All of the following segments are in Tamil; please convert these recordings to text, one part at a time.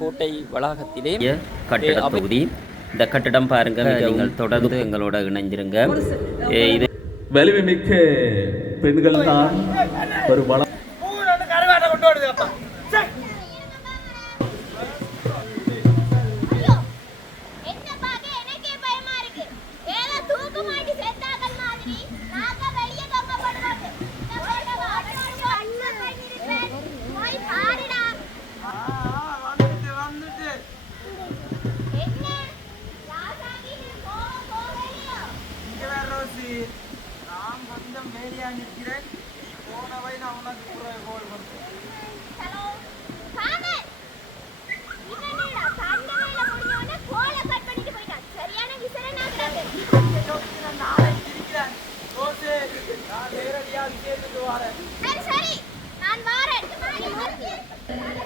கோட்டை வளாகத்திலே கட்டிட தொகுதி. இந்த கட்டிடம் பாருங்க, நீங்கள் தொடர்ந்து எங்களோட இணைஞ்சிருங்க. இது வலிமைமிக்க பெண்கள் தான் ஒரு வளம்.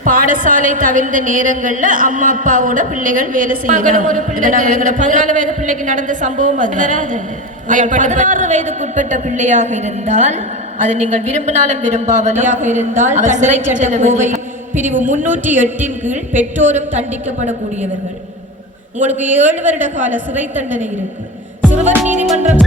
பாடசாலை தவிர்ந்த நேரங்கள்ல அம்மா அப்பாவோட பிள்ளைகள் வேலை செய்யணும். ஒரு பிள்ளை 14 வயது பிள்ளைக்கு நடந்த சம்பவம் அது வராது. 16 வயதுக்கு உட்பட்ட பிள்ளையாக இருந்தால், அது நீங்கள் விரும்பினாலும் விரும்பாவலியாக இருந்தால் சிறை சட்ட கோவை பிரிவு 308 கீழ் பெற்றோரும் தண்டிக்கப்படக்கூடியவர்கள். உங்களுக்கு 7 வருட கால சிறை தண்டனை இருக்கு. சிறுவர் நீதிமன்றம்.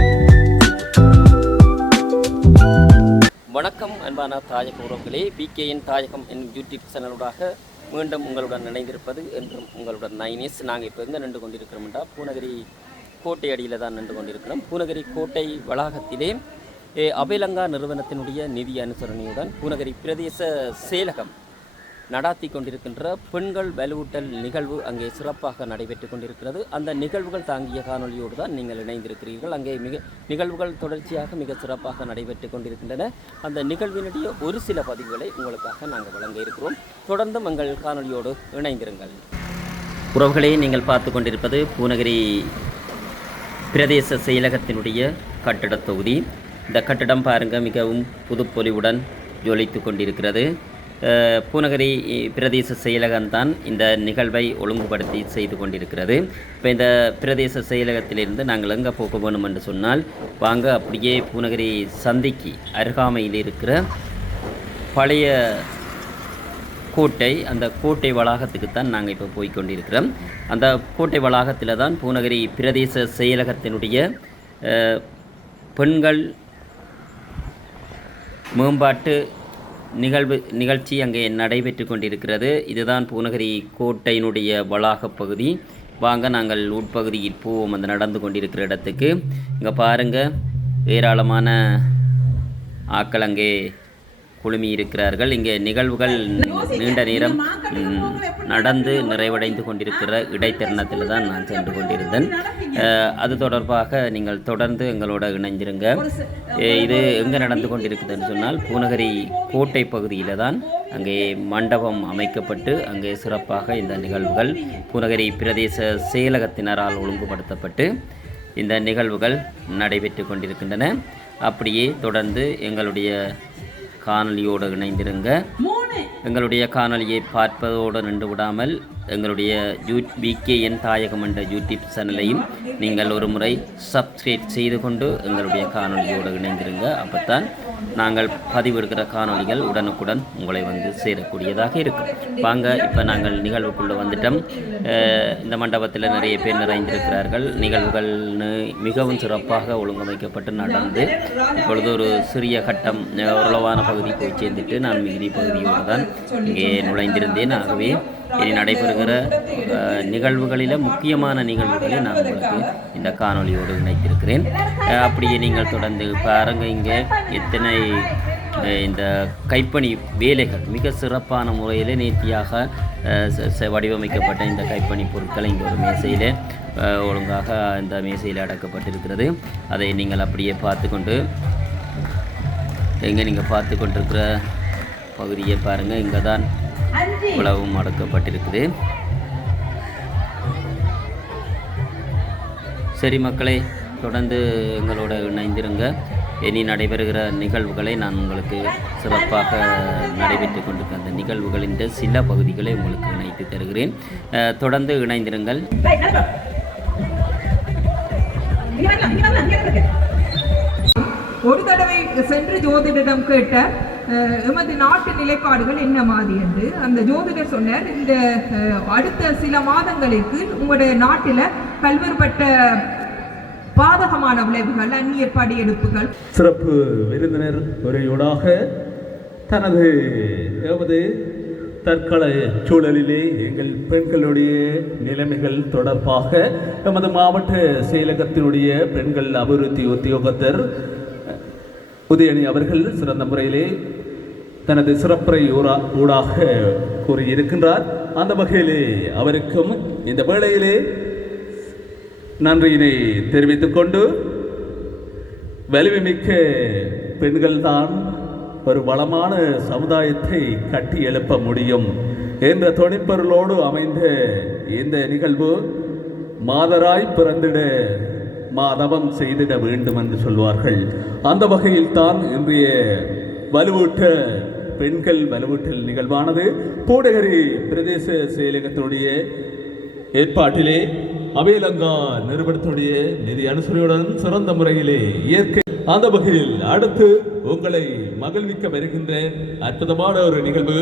வணக்கம் அன்பான தாயக உறவுகளே, பிகேயின் தாயகம் என்னும் யூடியூப் சேனலூடாக மீண்டும் உங்களுடன் இணைந்திருப்பது என்றும் உங்களுடன் நைனேஸ். நாங்கள் இப்போ எங்கே நின்று கொண்டிருக்கிறோம்டா, பூநகரி கோட்டை அடியில் தான் நின்று கொண்டிருக்கிறோம். பூநகரி கோட்டை வளாகத்திலே அபயலங்கா நிறுவனத்தினுடைய நிதி அனுசரணையுடன் பூநகரி பிரதேச செயலகம் நடாத்தி கொண்டிருக்கின்ற பெண்கள் வலுவூட்டல் நிகழ்வு அங்கே சிறப்பாக நடைபெற்று கொண்டிருக்கிறது. அந்த நிகழ்வுகள் தாங்கிய காணொலியோடு தான் நீங்கள் இணைந்திருக்கிறீர்கள். அங்கே நிகழ்வுகள் தொடர்ச்சியாக மிக சிறப்பாக நடைபெற்று கொண்டிருக்கின்றன. அந்த நிகழ்வினுடைய ஒரு சில பதிவுகளை உங்களுக்காக நாங்கள் வழங்க இருக்கிறோம். தொடர்ந்தும் எங்கள் காணொலியோடு இணைந்திருங்கள். உறவுகளே, நீங்கள் பார்த்து கொண்டிருப்பது பூநகரி பிரதேச செயலகத்தினுடைய கட்டிட தொகுதி. இந்த கட்டிடம் பாருங்கள், மிகவும் புதுப்பொலிவுடன் ஜொலித்து கொண்டிருக்கிறது. பூநகரி பிரதேச செயலகம்தான் இந்த நிகழ்வை ஒழுங்குபடுத்தி செய்து கொண்டிருக்கிறது. இப்போ இந்த பிரதேச செயலகத்திலிருந்து நாங்கள் எங்கே போக வேணும் என்று சொன்னால், வாங்க அப்படியே பூநகரி சந்திக்கு அருகாமையில் இருக்கிற பழைய கோட்டை, அந்த கோட்டை வளாகத்துக்கு தான் நாங்கள் இப்போ போய்கொண்டிருக்கிறோம். அந்த கோட்டை வளாகத்தில் தான் பூநகரி பிரதேச செயலகத்தினுடைய பெண்கள் மேம்பாட்டு நிகழ்ச்சி அங்கே நடைபெற்று கொண்டிருக்கிறது. இதுதான் பூநகரி கோட்டையினுடைய வளாக பகுதி. வாங்க நாங்கள் உட்பகுதியில் போவோம், அந்த நடந்து கொண்டிருக்கிற இடத்துக்கு. இங்கே பாருங்கள், ஏராளமான ஆக்கள் அங்கே குழுமி இருக்கிறார்கள். இங்கே நிகழ்வுகள் நீண்ட நேரம் நடந்து நிறைவடைந்து கொண்டிருக்கிற இடைத்தருணத்தில் தான் நான் சென்று கொண்டிருந்தேன். அது தொடர்பாக நீங்கள் தொடர்ந்து எங்களோட இணைஞ்சிருங்க. இது எங்கே நடந்து கொண்டிருக்குதுன்னு சொன்னால், பூநகரி கோட்டை பகுதியில் தான் அங்கே மண்டபம் அமைக்கப்பட்டு அங்கே சிறப்பாக இந்த நிகழ்வுகள் பூநகரி பிரதேச செயலகத்தினரால் ஒழுங்குபடுத்தப்பட்டு இந்த நிகழ்வுகள் நடைபெற்று கொண்டிருக்கின்றன. அப்படியே தொடர்ந்து எங்களுடைய காணொலியோடு இணைந்திருங்க. எங்களுடைய காணொலியை பார்ப்பதோடு நின்று விடாமல் எங்களுடைய பிகேஎன் தாயகம் என்ற யூடியூப் சேனலையும் நீங்கள் ஒரு முறை சப்ஸ்கிரைப் செய்து கொண்டு எங்களுடைய காணொலியோடு இணைந்திருங்க. அப்போத்தான் நாங்கள் பதிவிடுகிற காணொலிகள் உடனுக்குடன் உங்களை வந்து சேரக்கூடியதாக இருக்கும். வாங்க, இப்போ நாங்கள் நிகழ்வுக்குள்ளே வந்துட்டோம். இந்த மண்டபத்தில் நிறைய பேர் நிறைந்திருக்கிறார்கள். நிகழ்வுகள் மிகவும் சிறப்பாக ஒழுங்கமைக்கப்பட்டு நடந்து இப்பொழுது ஒரு சிறிய கட்டம் ஓரளவான பகுதி போய் சேர்ந்துட்டு நான் மிகுதி பகுதியோடு தான் இங்கே நுழைந்திருந்தேன். ஆகவே இனி நடைபெறுகிற நிகழ்வுகளில் முக்கியமான நிகழ்வுகளை நான் உங்களுக்கு இந்த காணொலியோடு இணைத்திருக்கிறேன். அப்படியே நீங்கள் தொடர்ந்து பாருங்கள். இங்கே எத்தனை இந்த கைப்பணி வேலைகள் மிக சிறப்பான முறையில் நேர்த்தியாக வடிவமைக்கப்பட்ட இந்த கைப்பணி பொருட்கள் இங்கே ஒரு மேசையில் ஒழுங்காக இந்த மேசையில் அடக்கப்பட்டிருக்கிறது. அதை நீங்கள் அப்படியே பார்த்து கொண்டு எங்கே நீங்கள் பார்த்து கொண்டிருக்கிற பகுதியை பாருங்கள். இங்கே தான் இவ்வளவும் அடக்கப்பட்டிருக்குது. சரி மக்களே, தொடர்ந்து எங்களோட இணைந்திருங்க. இனி நடைபெறுகிற நிகழ்வுகளை நான் உங்களுக்கு சிறப்பாக நடைபெற்று கொண்டிருக்கிற அந்த நிகழ்வுகளின் சில பகுதிகளை உங்களுக்கு இணைத்து தருகிறேன். தொடர்ந்து இணைந்திருங்கள். ஒரு தடவை சென்று ஜோதிடரிடம் கேட்ட எமது நாட்டு நிலைப்பாடுகள் என்ன மாதிரி என்று அந்த ஜோதிடர் சொன்னார். இந்த அடுத்த சில மாதங்களுக்கு உங்களுடைய நாட்டில் பல்வேறுபட்ட பாதகமான விளைவுகள், அந்நியர் படையெடுப்புகள். சிறப்பு விருந்தினர் உரையோடாக தனது எமது தற்கால சூழலிலே எங்கள் பெண்களுடைய நிலைமைகள் தொடர்பாக எமது மாவட்ட செயலகத்தினுடைய பெண்கள் அபிவிருத்தி உத்தியோகத்தர் உதயணி அவர்கள் சிறந்த முறையிலே தனது சிறப்புரை ஊடாக கூறியிருக்கின்றார். அந்த வகையிலே அவருக்கும் இந்த வேளையிலே நன்றியினை தெரிவித்துக் கொண்டு, வலிமைமிக்க பெண்கள்தான் ஒரு வளமான சமுதாயத்தை கட்டி எழுப்ப முடியும் என்ற தொனிப்பொருளோடு அமைந்த இந்த நிகழ்வு மாதராய் பிறந்திட மாதவம் செய்திட வேண்டும் என்று சொல்வார்கள். அந்த வகையில் தான் இன்றைய வலுவூட்ட பெண்கள் வலுவூட்டல் நிகழ்வானது பூநகரி பிரதேச செயலகத்தினுடைய ஏற்பாட்டிலே அபேலங்கா நிறுவனத்துடைய நிதி அனுசரணையுடன் சிறந்த முறையிலே இயற்கை அந்த வகையில் அடுத்து உங்களை மகிழ்விக்க வருகின்ற அற்புதமான ஒரு நிகழ்வு.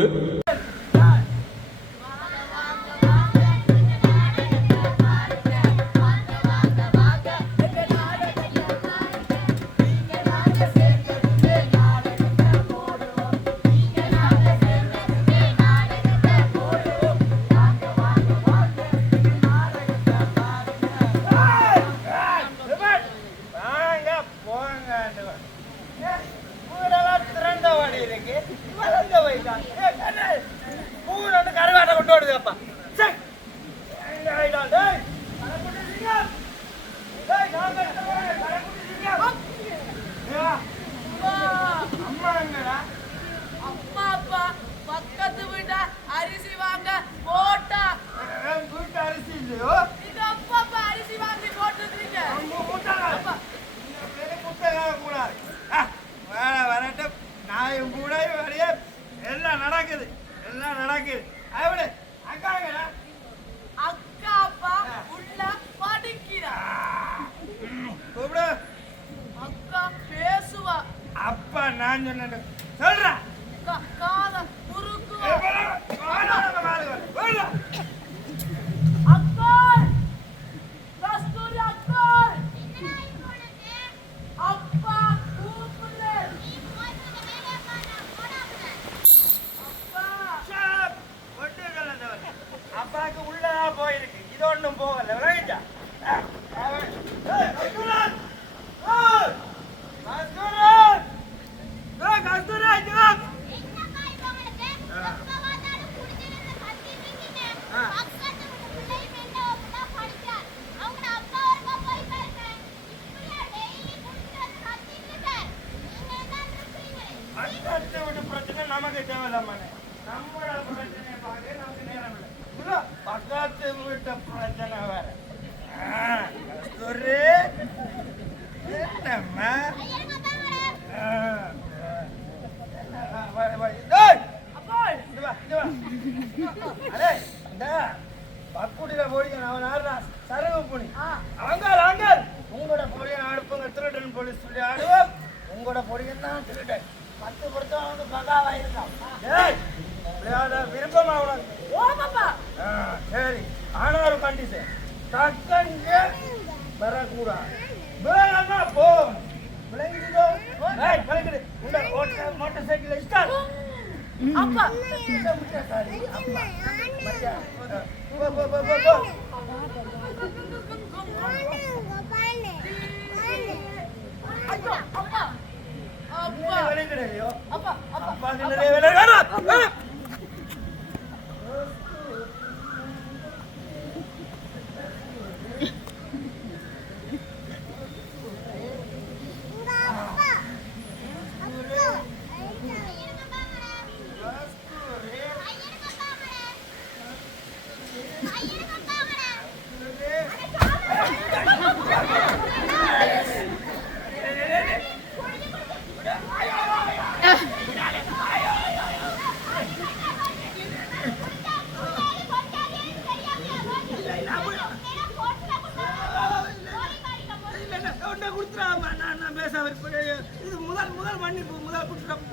முதல் மன்னிப்பு முதல் குற்றம்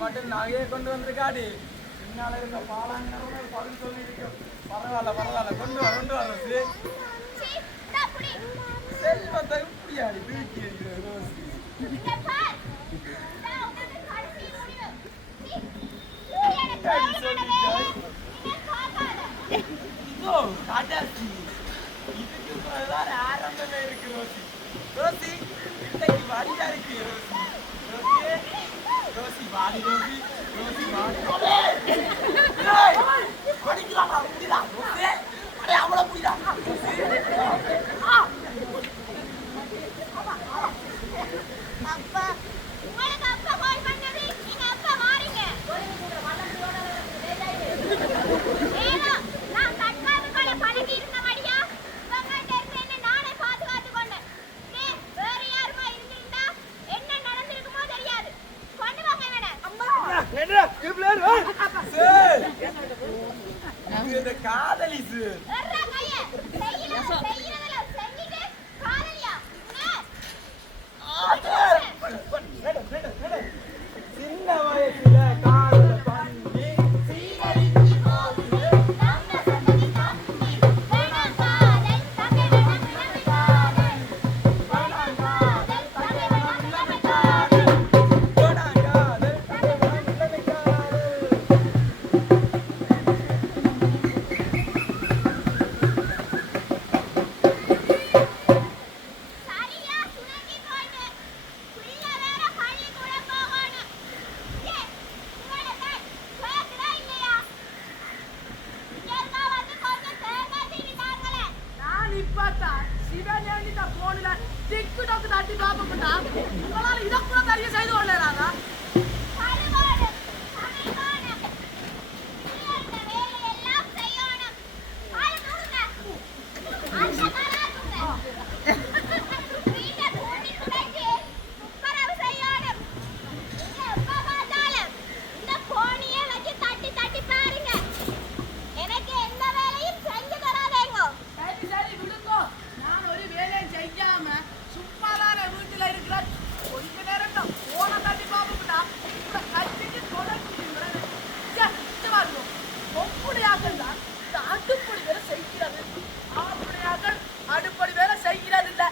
மட்டும் நகையை கொண்டு வந்திருக்காடி பின்னால இருந்த பாலாங்க பதில் சொல்லியிருக்கோம். பரவாயில்ல கொண்டு வர ரோசி. செல்வத்தை இப்படியாடி தூக்கி இருக்கிற ரோசி. கடைசி இதுக்கு பிறகுதான் ஆரம்பமே இருக்கு ரோசி. ரோசி இன்னைக்கு வடியா இருக்கு ரோசி. ரோசி வாடி ரோசி. ரோசி வாடி படிக்கலாம் அப்படிதான் ரோசி. அவ்வளோ புரியுதா அப்பா உங்களுக்கு அப்பா கால் பண்ணது நீங்க அப்பா வாரீங்க ஏனா நான் தற்காப்புகளை பழகி இருந்தபடியா உங்ககிட்ட இருந்து நானே பாதுகாத்து கொண்டேன். வேற யாருமா இருந்திருந்தா என்ன நடந்திருக்குமோ தெரியாது. கொண்டு வாங்க வேணா அம்மா என்ன கிப்ளர் சார் இது காதலி சார் எர்ரா கைய செய்யறதல செஞ்சிட்டு காதலியா சின்ன வயசுல காதல பண்ணி சீனடிச்சு போகுது நம்ம சந்ததி தம்பி வேணாம் காதல் தம்பி வேணாம் நம்ம காதல் வேணாம் காதல் தம்பி வேணாம் நம்ம காதல் காதல் நம்ம காதல். சரியா சுனங்கி போயிடு புள்ள வேற பள்ளி கூட போகணும். உங்களுக்கு கேக்குதா இல்லையா? இங்க வந்து கொஞ்சம் தேங்காய் தீனி தாங்களே. நான் இப்பதான் சிவனேனிட்ட போன்ல டிக்டாக் தட்டி பாப்போம்டா. உங்களால இத கூட தரிய செய்து கொள்ளறாங்க. பழுவோடு சமைக்கணும். இந்த வேலையெல்லாம் செய்யணும். ஆளு நூறுங்க. அந்த கலாக்குங்க. வீட்டை கூட்டி துடைச்சு துப்புரவு செய்யணும். நீங்க எப்ப பார்த்தாலும் இந்த போனியை வச்சு தட்டி தட்டி பாருங்க. எனக்கு எந்த வேலையும் செஞ்சு தராதேங்கோ. சரி விடுங்கோ. நான் ஒரு வேலையும் செய்யாம சும்மாதான வீட்டுல இருக்கிறேன். கொஞ்ச நேரம் தான் போன தட்டி பாப்போம்டா. இப்ப கட்டிட்டு தொடர்ந்து பாருங்க. ஒப்புடையாக்கள் தான் இந்த அடுப்படி வேலை செய்கிறது. ஆம்படையாக்கள் அடுப்படி வேலை செய்கிறது இல்ல.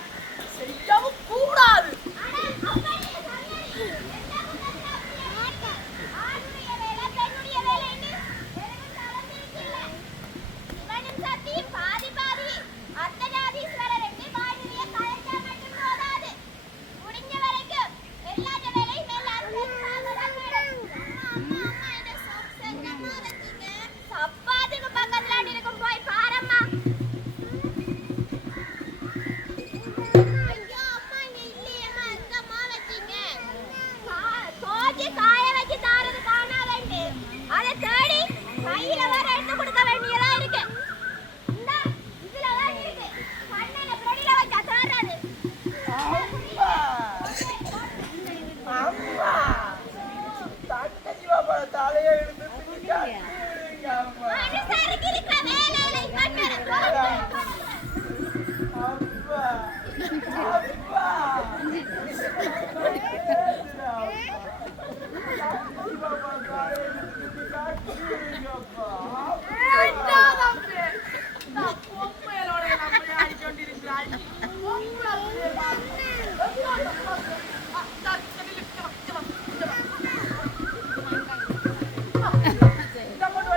செய்யவும் கூடாது. அட அப்படியே சரியடி. என்ன குணத்துல அப்படியே மாட்ட. ஆணுடைய வேலை பெண்ணுடைய வேலைன்னு எனக்கு கலந்திருக்கில்ல. இவனும் சத்தியும் பாதி பாதி. அர்த்தநாதீஸ்வரர் என்று வாழ்விய கலைச்சா மட்டும் போதாது. முடிஞ்ச வரைக்கும் எல்லாத்த வேலையும் எல்லாரும் சேர்ந்து பார்க்கதான் வேணும். அம்மா என்ன சப்சங்கமா வச்சீங்க? சப்பாத்துக்கு பக்கத்துல இருக்கும் போய் பாரம்மா. ஐயோ அம்மா இங்க இல்லையேம்மா எங்கம்மா வச்சீங்க? தோச்சி காய வச்சு தாரது காணாதண்டு அதை தேடி கையில வேற எடுத்து கொடுக்க வேண்டியதா இருக்கு. இந்த இதுலதான் இருக்கு. கண்ணில பிரடில வச்சா தாராது. அம்மா தட்டச்சி பாப்பா தலையை எடுத்து கட்டிடுங்க அம்மா. மனுஷருக்கு இருக்கிற வேலையில கட்டணும். அப்பா அப்பா இந்த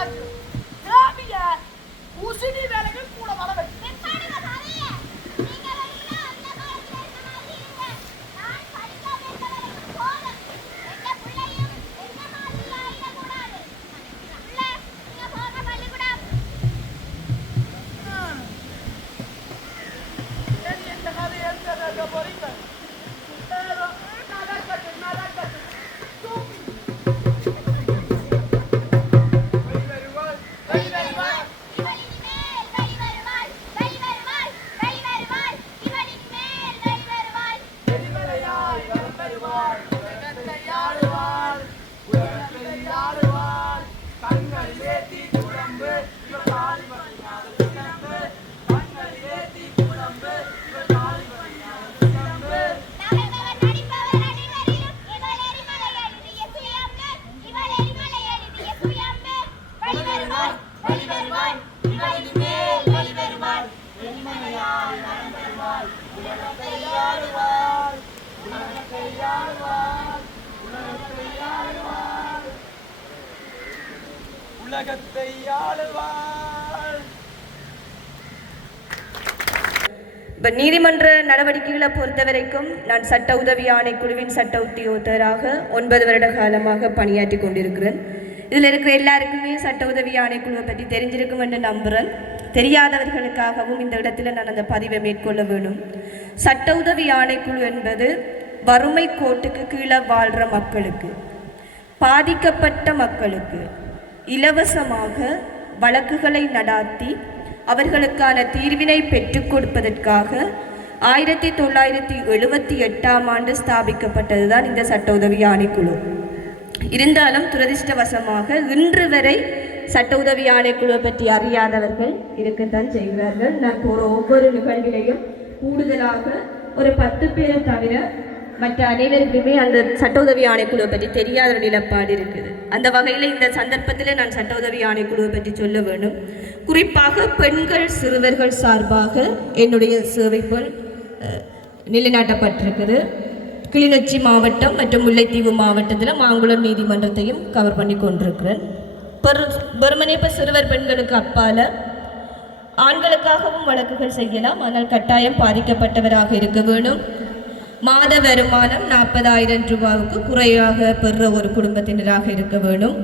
நடக்கு தேவிய உசினி வேலைகள் கூட வர வேண்டும் உலகத்தை ஆளுவாள். இப்போ நீதிமன்ற நடவடிக்கைகளை பொறுத்த வரைக்கும் நான் சட்ட உதவி ஆணைக்குழுவின் சட்ட உத்தியோகத்தராக 9 வருட காலமாக பணியாற்றி கொண்டிருக்கிறேன். இதில் இருக்கிற எல்லாருக்குமே சட்ட உதவி ஆணைக்குழுவை பற்றி தெரிஞ்சிருக்கும் என்று நம்புகிறேன். தெரியாதவர்களுக்காகவும் இந்த இடத்துல நான் அந்த பதிவை மேற்கொள்ள வேணும். சட்ட உதவி ஆணைக்குழு என்பது வறுமை கோட்டுக்கு கீழே வாழ்கிற மக்களுக்கு, பாதிக்கப்பட்ட மக்களுக்கு இலவசமாக வழக்குகளை நடாத்தி அவர்களுக்கான தீர்வினை பெற்றுக் கொடுப்பதற்காக 1978ஆம் ஆண்டு ஸ்தாபிக்கப்பட்டதுதான் இந்த சட்ட உதவி ஆணைக்குழு. இருந்தாலும் துரதிர்ஷ்டவசமாக இன்று வரை சட்ட உதவி ஆணைக்குழுவை பற்றி அறியாதவர்கள் இருக்கத்தான் செய்கிறார்கள். நான் போகிற ஒவ்வொரு நிகழ்விலையும் கூடுதலாக ஒரு 10 பேரை தவிர மற்ற அனைவருக்குமே அந்த சட்ட உதவி ஆணைக்குழுவை பற்றி தெரியாத ஒரு நிலப்பாடு இருக்குது. அந்த வகையில் இந்த சந்தர்ப்பத்தில் நான் சட்ட உதவி ஆணைக்குழுவை பற்றி சொல்ல வேண்டும். குறிப்பாக பெண்கள் சிறுவர்கள் சார்பாக என்னுடைய சேவைகள் நிலைநாட்டப்பட்டிருக்குது. கிளிநொச்சி மாவட்டம் மற்றும் முல்லைத்தீவு மாவட்டத்தில் மாங்குளம் நீதிமன்றத்தையும் கவர் பண்ணி கொண்டிருக்கிறேன். வெறுமனே இப்போ சிறுவர் பெண்களுக்கு அப்பால் ஆண்களுக்காகவும் வழக்குகள் செய்யலாம். ஆனால் கட்டாயம் பாதிக்கப்பட்டவராக இருக்க வேணும். மாத வருமானம் 40,000 ரூபாவுக்கு குறைவாக பெறுற ஒரு குடும்பத்தினராக இருக்க வேணும்.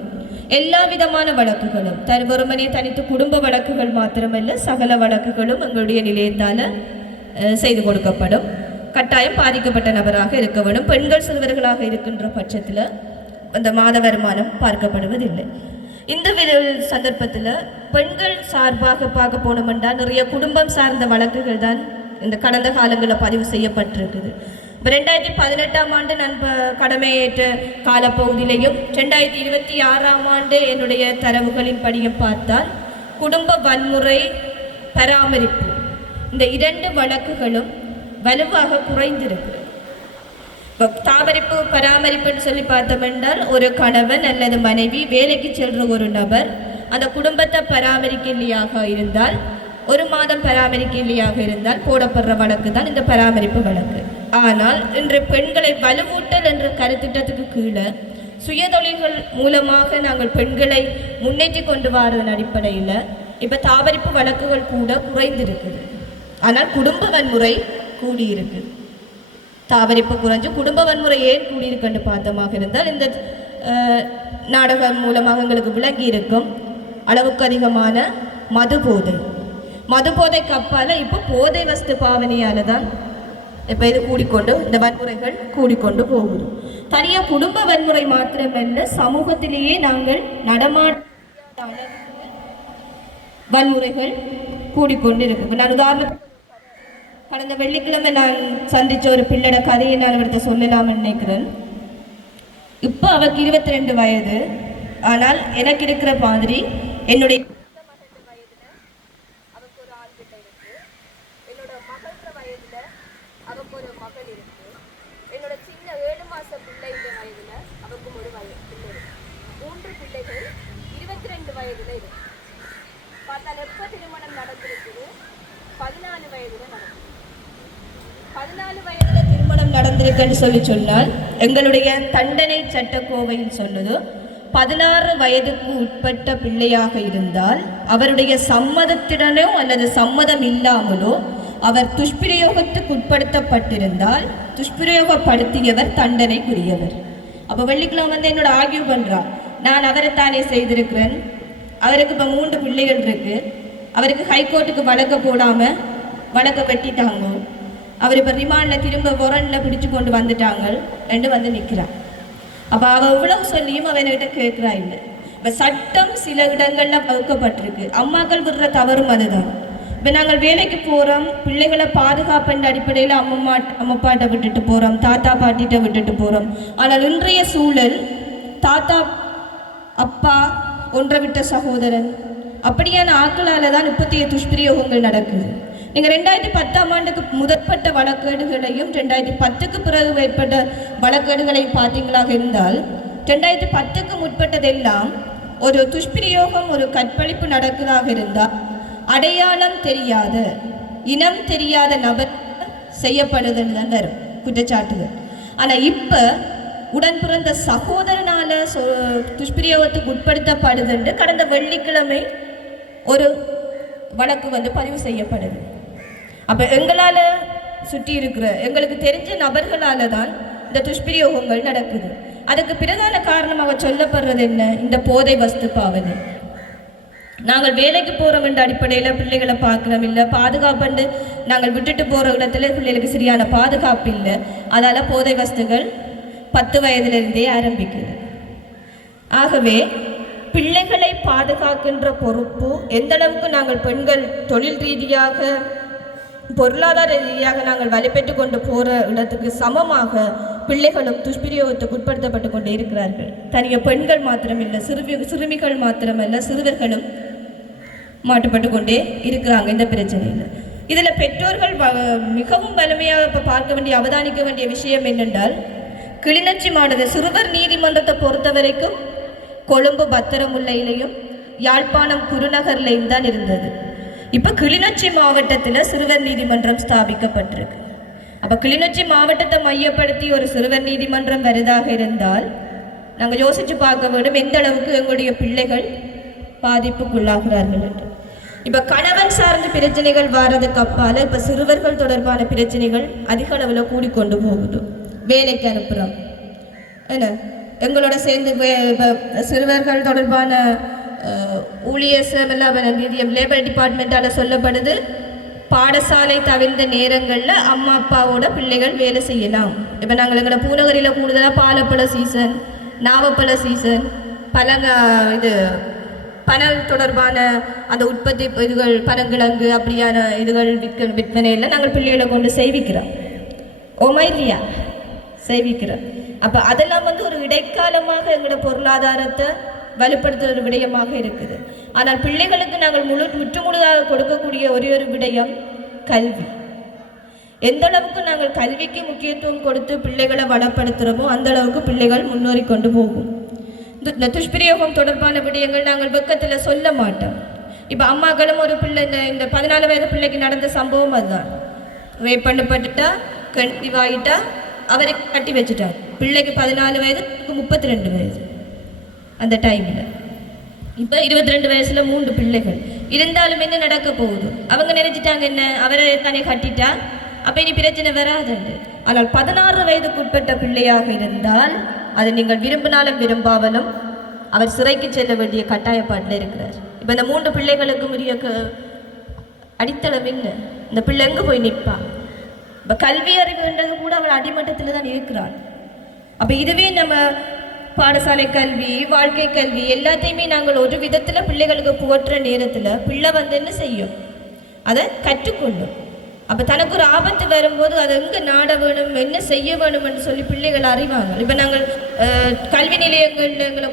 எல்லா விதமான வழக்குகளும் வெறுமனே தனித்து குடும்ப வழக்குகள் மாத்திரமல்ல, சகல வழக்குகளும் எங்களுடைய நிலையத்தால் செய்து கொடுக்கப்படும். கட்டாயம் பாதிக்கப்பட்ட நபராக இருக்க வேண்டும். பெண்கள் சிறுவர்களாக இருக்கின்ற பட்சத்தில் அந்த மாத வருமானம் பார்க்கப்படுவதில்லை. இந்த சந்தர்ப்பத்தில் பெண்கள் சார்பாக பார்க்க போனோம்னா நிறைய குடும்பம் சார்ந்த வழக்குகள் தான் இந்த கடந்த காலங்களில் பதிவு செய்யப்பட்டிருக்குது. இப்போ 2018ஆம் ஆண்டு நான் கடமையேற்ற காலப்பகுதியிலையும் 2026ஆம் ஆண்டு என்னுடைய தரவுகளின் படியும் பார்த்தால் குடும்ப வன்முறை பராமரிப்பு இந்த 2 வழக்குகளும் வலுவாக குறைந்திருக்கு. இப்போ தாவரிப்பு பராமரிப்புன்னு சொல்லி பார்த்தோம் என்றால் ஒரு கணவன் அல்லது மனைவி வேலைக்கு செல்ற ஒரு நபர் அந்த குடும்பத்தை பராமரிக்கலையாக இருந்தால், 1 மாதம் பராமரிக்கலையாக இருந்தால் போடப்படுற வழக்கு தான் இந்த பராமரிப்பு வழக்கு. ஆனால் இன்று பெண்களை வலுவூட்டல் என்ற கருத்திட்டத்துக்கு கீழே சுயதொழில்கள் மூலமாக நாங்கள் பெண்களை முன்னேற்றி கொண்டு வரதன் அடிப்படையில் இப்போ தாவரிப்பு வழக்குகள் கூட குறைந்திருக்குது. ஆனால் குடும்ப வன்முறை கூடியிருக்குது. தாவரிப்பு குறைஞ்சு குடும்ப வன்முறை ஏன் கூடியிருக்குன்னு பார்த்தமாக இருந்தால் இந்த நாடகம் மூலமாக எங்களுக்கு விளங்கி இருக்கும் அளவுக்கு அதிகமான மதுபோதைக்கு அப்பால் இப்போ போதை வஸ்து பாவனையால் தான் இப்போ இது கூடிக்கொண்டு இந்த வன்முறைகள் கூடிக்கொண்டு போகுது. தனியாக குடும்ப வன்முறை மாத்திரமல்ல, சமூகத்திலேயே நாங்கள் நடமாட்ட வன்முறைகள் கூடிக்கொண்டு இருக்கு. நான் உதாரணத்துக்கு கடந்த வெள்ளிக்கிழமை நான் சந்தித்த ஒரு பிள்ளையோட கதையை நான் அவர்கிட்ட சொல்லலாம்னு நினைக்கிறேன். இப்போ அவருக்கு 22 வயது. ஆனால் எனக்கு இருக்கிற மாதிரி என்னுடைய திருமணம் நடந்திருக்குன்னு சொல்லி சொன்னால் எங்களுடைய தண்டனை சட்டக்கோவையில் சொல்லுது 16 வயதுக்கு உட்பட்ட பிள்ளையாக இருந்தால் அவருடைய சம்மதத்துடனோ அல்லது சம்மதம் இல்லாமலோ அவர் துஷ்பிரயோகத்துக்கு உட்படுத்தப்பட்டிருந்தால் துஷ்பிரயோகப்படுத்தியவர் தண்டனைக்குரியவர். அப்போ வெள்ளிக்கிழமை வந்து என்னோட ஆர்கியூ பண்ணுறான், நான் அவரை தானே செய்திருக்கிறேன், அவருக்கு இப்போ 3 பிள்ளைகள் இருக்கு, அவருக்கு ஹைகோர்ட்டுக்கு வழக்க போடாமல் வழக்க வெட்டிட்டாங்க, அவர் இப்போ ரிமாண்டில் திரும்ப ஒரனில் பிடிச்சு கொண்டு வந்துட்டாங்க, ரெண்டு வந்து நிற்கிறான். அப்போ அவள் இவ்வளவு சொல்லியும் அவன்கிட்ட கேட்குறா இல்லை. இப்போ சட்டம் சில இடங்களில் வகுக்கப்பட்டிருக்கு, அம்மாக்கள் விடுற தவறும் அதுதான். இப்போ நாங்கள் வேலைக்கு போகிறோம், பிள்ளைகளை பாதுகாப்பின் அடிப்படையில் அம்மாப்பாட்ட விட்டுட்டு போகிறோம், தாத்தா பாட்டிகிட்ட விட்டுட்டு போகிறோம். ஆனால் இன்றைய சூழல் தாத்தா அப்பா ஒன்றை விட்ட சகோதரன் அப்படியான ஆட்களால் தான் இப்போதைய துஷ்பிரயோகங்கள் நடக்குது. நீங்கள் 2010ஆம் ஆண்டுக்கு முதற்பட்ட வழக்கேடுகளையும் 2010க்கு பிறகு ஏற்பட்ட வழக்கேடுகளையும் பார்த்தீங்களாக இருந்தால் 2010க்கு முற்பட்டதெல்லாம் ஒரு துஷ்பிரயோகம் ஒரு கற்பழிப்பு நடக்குதாக இருந்தால் அடையாளம் தெரியாத இனம் தெரியாத நபர் செய்யப்படுதல் தான் வரும் குற்றச்சாட்டுகள். ஆனால் இப்போ உடன் பிறந்த சகோதரனால துஷ்பிரயோகத்துக்கு உட்படுத்தப்படுதுன்னு கடந்த வெள்ளிக்கிழமை ஒரு வழக்கு வந்து பதிவு செய்யப்படுது. அப்போ எங்களால் சுற்றி இருக்கிற எங்களுக்கு தெரிஞ்ச நபர்களால் தான் இந்த துஷ்பிரயோகங்கள் நடக்குது. அதுக்கு பிரதான காரணமாக சொல்லப்படுறது என்ன? இந்த போதை வஸ்து பாவனை. நாங்கள் வேலைக்கு போகிறோம் என்ற அடிப்படையில் பிள்ளைகளை பார்க்கலாம் இல்லை, பாதுகாப்புண்டு நாங்கள் விட்டுட்டு போகிற இடத்துல பிள்ளைகளுக்கு சரியான பாதுகாப்பு இல்லை, அதால் போதை வஸ்துகள் 10 வயதிலிருந்தே ஆரம்பிக்குது. ஆகவே பிள்ளைகளை பாதுகாக்கின்ற பொறுப்பு எந்த அளவுக்கு நாங்கள் பெண்கள் தொழில் ரீதியாக பொருளாதார ரீதியாக நாங்கள் வலுப்பெற்று கொண்டு போகிற இடத்துக்கு சமமாக பிள்ளைகளும் துஷ்பிரயோகத்துக்கு உட்படுத்தப்பட்டு கொண்டே இருக்கிறார்கள். தனியாக பெண்கள் மாத்திரமில்லை, சிறுமிகள் மாத்திரமல்ல, சிறுவர்களும் மாட்டுப்பட்டு கொண்டே இருக்கிறாங்க இந்த பிரச்சனையில். இதில் பெற்றோர்கள் மிகவும் வலிமையாக இப்போ பார்க்க வேண்டிய அவதானிக்க வேண்டிய விஷயம் என்னென்றால், கிளிநொச்சி மாவட்ட சிறுவர் நீதிமன்றத்தை பொறுத்த வரைக்கும் கொழும்பு பத்திரமுல்லையிலையும் யாழ்ப்பாணம் குருநகர்லையும் தான் இருந்தது. இப்போ கிளிநொச்சி மாவட்டத்தில் சிறுவர் நீதிமன்றம் ஸ்தாபிக்கப்பட்டிருக்கு. அப்போ கிளிநொச்சி மாவட்டத்தை மையப்படுத்தி ஒரு சிறுவர் நீதிமன்றம் வருதாக இருந்தால் நாங்கள் யோசித்து பார்க்க வேண்டும் எந்த அளவுக்கு எங்களுடைய பிள்ளைகள் பாதிப்புக்குள்ளாகிறார்கள் என்று. இப்போ கணவன் சார்ந்த பிரச்சனைகள் வாரதுக்கு அப்பால் இப்போ சிறுவர்கள் தொடர்பான பிரச்சனைகள் அதிக அளவில் கூடிக்கொண்டு போகுது. வேலைக்கு அனுப்புகிறோம் என்ன, எங்களோட சேர்ந்து சிறுவர்கள் தொடர்பான ஊழியர் நிதியம் லேபர் டிபார்ட்மெண்ட்டால் சொல்லப்படுது, பாடசாலை தவிர்ந்த நேரங்களில் அம்மா அப்பாவோட பிள்ளைகள் வேலை செய்யலாம். இப்போ நாங்கள் எங்களோட பூநகரியில் கூடுதலாக பாலப்பழ சீசன், நாவப்பழ சீசன், பனல் தொடர்பான அந்த உற்பத்தி இதுகள், பனங்கிழங்கு அப்படியான இதுகள் விற்பனையில் நாங்கள் பிள்ளைகளை கொண்டு செய்விக்கிறோம். ஓமா இல்லையா? செய்விக்கிறோம். அப்போ அதெல்லாம் வந்து ஒரு இடைக்காலமாக எங்களோட பொருளாதாரத்தை வலுப்படுத்துகிற ஒரு விடயமாக இருக்குது. ஆனால் பிள்ளைகளுக்கு நாங்கள் முற்றுமுழுதாக கொடுக்கக்கூடிய ஒரே ஒரு விடயம் கல்வி. எந்த அளவுக்கு நாங்கள் கல்விக்கு முக்கியத்துவம் கொடுத்து பிள்ளைகளை வளப்படுத்துகிறோமோ அந்த அளவுக்கு பிள்ளைகள் முன்னேறி கொண்டு போகும். இந்த துஷ்பிரயோகம் தொடர்பான விடயங்கள் நாங்கள் வெக்கத்தில் சொல்ல மாட்டோம். இப்போ அம்மாக்களும் ஒரு பிள்ளை இந்த 14 வயது பிள்ளைக்கு நடந்த சம்பவம் அதுதான். ரேப் பண்ணப்பட்டுட்டா, கண்டிவாயிட்டா, அவரை கட்டி வச்சுட்டாங்க. பிள்ளைக்கு 14 வயது, 32 வயது அந்த டைமில். இப்போ 22 வயசுல 3 பிள்ளைகள் இருந்தாலும் என்ன நடக்க போகுது? அவங்க நினைச்சிட்டாங்க என்ன, அவரை தானே கட்டிட்டா அப்போ இனி பிரச்சனை வராதுண்டு. ஆனால் 16 வயதுக்கு உட்பட்ட பிள்ளையாக இருந்தால் அதை நீங்கள் விரும்பினாலும் விரும்பாமலும் அவர் சிறைக்கு செல்ல வேண்டிய கட்டாயப்பாட்டில் இருக்கிறார். இப்போ இந்த 3 பிள்ளைகளுக்கு உரிய அடித்தளம் இல்லை. இந்த பிள்ளை எங்கே போய் நிற்பா? இப்போ கல்வி அறிவுன்றது கூட அவள் அடிமட்டத்தில் தான் இருக்கிறாள். அப்போ இதுவே நம்ம பாடசாலை கல்வி, வாழ்க்கை கல்வி எல்லாத்தையுமே நாங்கள் ஒரு விதத்தில் பிள்ளைகளுக்கு புகட்டுற நேரத்தில் பிள்ளை வந்து என்ன செய்யும்? அதை கற்றுக்கொள்ளும். அப்போ தனக்கு ஒரு ஆபத்து வரும்போது அதை எங்கே நாட வேணும், என்ன செய்ய வேணும்னு சொல்லி பிள்ளைகள் அறிவாங்க. இப்போ நாங்கள் கல்வி நிலையங்கள் எங்களை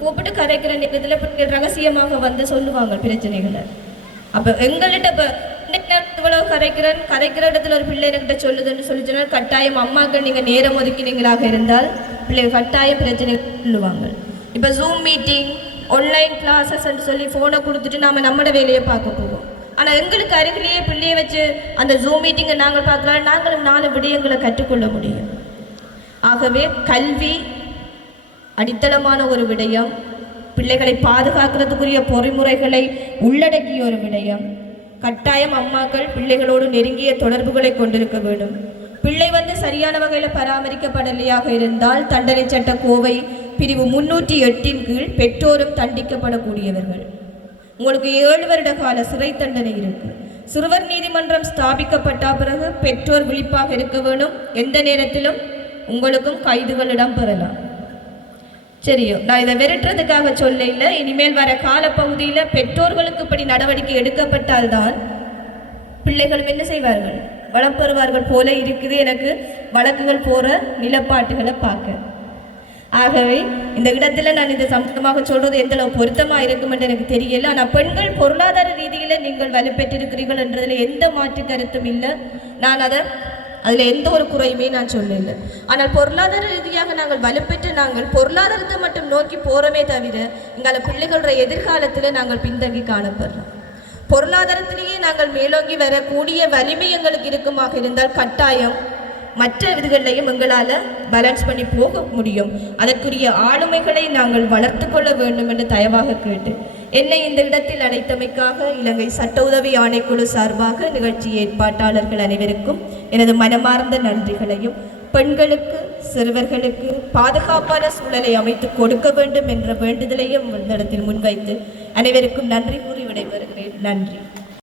கூப்பிட்டு கரைக்கிற நேரத்தில் பிள்ளைகள் ரகசியமாக வந்து சொல்லுவாங்க பிரச்சனைகளை. அப்போ எங்கள்கிட்ட இப்போ இவ்வளவு கரைக்கிற இடத்துல ஒரு பிள்ளை என்கிட்ட சொல்லுதுன்னு சொல்லி சொன்னால் கட்டாயம் அம்மாக்கள் நீங்கள் நேரம் ஒதுக்கினீங்களாக இருந்தால் பிள்ளைகள் கட்டாயம் பிரச்சனை சொல்லுவாங்க. இப்போ ஜூம் மீட்டிங், ஆன்லைன் கிளாஸஸ்ன்னு சொல்லி ஃபோனை கொடுத்துட்டு நாம் நம்மளோட வேலையை பார்க்க போவோம். ஆனால் எங்களுக்கு அருகிலேயே பிள்ளையை வச்சு அந்த ஜூம் மீட்டிங்கை நாங்கள் பார்க்கலாம், நாங்களும் 4 விடயங்களை கற்றுக்கொள்ள முடியும். ஆகவே கல்வி அடித்தளமான ஒரு விடயம், பிள்ளைகளை பாதுகாக்கிறதுக்குரிய பொறிமுறைகளை உள்ளடக்கிய ஒரு விடயம். கட்டாயம் அம்மாக்கள் பிள்ளைகளோடு நெருங்கிய தொடர்புகளை கொண்டிருக்க வேண்டும். பிள்ளை சரியான வகையில் பராமரிக்கப்படலையாக இருந்தால் தண்டனை சட்ட கோவை பிரிவு 308 கீழ் பெற்றோரும் தண்டிக்கப்படக்கூடியவர்கள். உங்களுக்கு 7 வருட கால சிறை தண்டனை இருக்கு. சிறுவர் நீதிமன்றம் ஸ்தாபிக்கப்பட்ட பிறகு பெற்றோர் விழிப்பாக இருக்க வேணும். எந்த நேரத்திலும் உங்களுக்கும் கைதுகள் இடம்பெறலாம். சரியோ, நான் இதை விரட்டுறதுக்காக சொல்ல இல்லை. இனிமேல் வர காலப்பகுதியில் பெற்றோர்களுக்கு இப்படி நடவடிக்கை எடுக்கப்பட்டால்தான் பிள்ளைகளும் என்ன செய்வார்கள், வளம் பெறுவார்கள் போல இருக்குது எனக்கு வழக்குகள் போற நிலப்பாட்டுகளை பார்க்க. ஆகவே இந்த இடத்துல நான் இதை சம்பந்தமாக சொல்றது எந்த அளவு பொருத்தமாக இருக்கும் என்று எனக்கு தெரியல. ஆனால் பெண்கள் பொருளாதார ரீதியில் நீங்கள் வலுப்பெற்றிருக்கிறீர்கள் என்றதில் எந்த மாற்று கருத்தும் இல்லை. நான் அதில் எந்த ஒரு குறையுமே நான் சொல்லலை. ஆனால் பொருளாதார ரீதியாக நாங்கள் வலுப்பெற்று நாங்கள் பொருளாதாரத்தை மட்டும் நோக்கி போகிறோமே தவிர எங்களை பிள்ளைகளோட எதிர்காலத்தில் நாங்கள் பின்தங்கி காணப்படுறோம். பொருளாதாரத்திலேயே நாங்கள் மேலோங்கி வரக்கூடிய வலிமை எங்களுக்கு இருக்குமாக இருந்தால் கட்டாயம் மற்ற விதிகளையும் எங்களால் பேலன்ஸ் பண்ணி போக முடியும். அதற்குரிய ஆளுமைகளை நாங்கள் வளர்த்து கொள்ள வேண்டும் என்று தயவாக கேட்டு என்னை இந்த இடத்தில் அழைத்தமைக்காக இலங்கை சட்ட உதவி ஆணைக்குழு சார்பாக நிகழ்ச்சி ஏற்பாட்டாளர்கள் அனைவருக்கும் எனது மனமார்ந்த நன்றிகளையும், பெண்களுக்கு சிறுவர்களுக்கு பாதுகாப்பான சூழலை அமைத்து கொடுக்க வேண்டும் என்ற வேண்டுதலையும் இந்த இடத்தில் முன்வைத்து அனைவருக்கும் நன்றி கூறி விடைபெறுகிறேன். நன்றி.